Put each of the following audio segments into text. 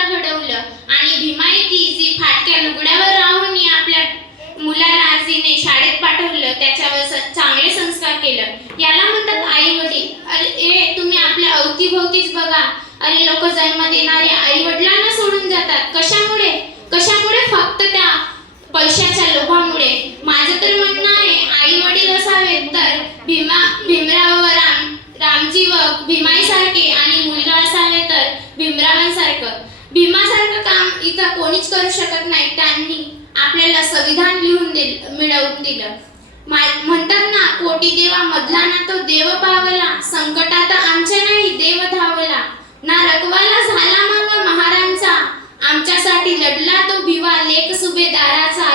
भीमाला घडवलं आणि भीमाई जी फाटक्या लुगड्यावर राहून आपल्या मुलाला आजीने शाळेत पाठवलं, त्याच्यावर चांगले संस्कार केलं, याला म्हणतात आई वडील. अरे तुम्ही आपल्या अवतीभोवतीच बघा, अरे लोक जन्म देणारे आई वडिलांना सोडून जातात. कशामुळे? फक्त त्या पैशाच्या लोभामुळे. माझं तर म्हणणं आहे आई वडील असावेत तर भीमराव रामजी व भीमाई सारखे, आणि मुलगा असावे तर भीमरावांसारखं. भीमासारखं काम इथं कोणीच करू शकत नाही. त्यांनी आपल्याला संविधान मिळवून दिलं. म्हणतात ना, कोटी देवा मधला ना तो देव पावला, संकटात आमच्या नाही देव धावला, ना रखवाला झाला मग महारांचा, आमच्यासाठी लढला तो भिवा, लेक सुभेदाराचा.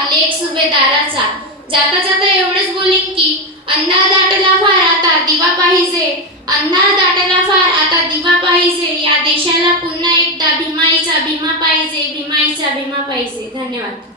जाता जाता एवढंच बोलीन की अंधार दाटला फार आता दिवा पाहिजे, या देशाला पुन्हा एकदा भीमाईचा भीमा पाहिजे. धन्यवाद.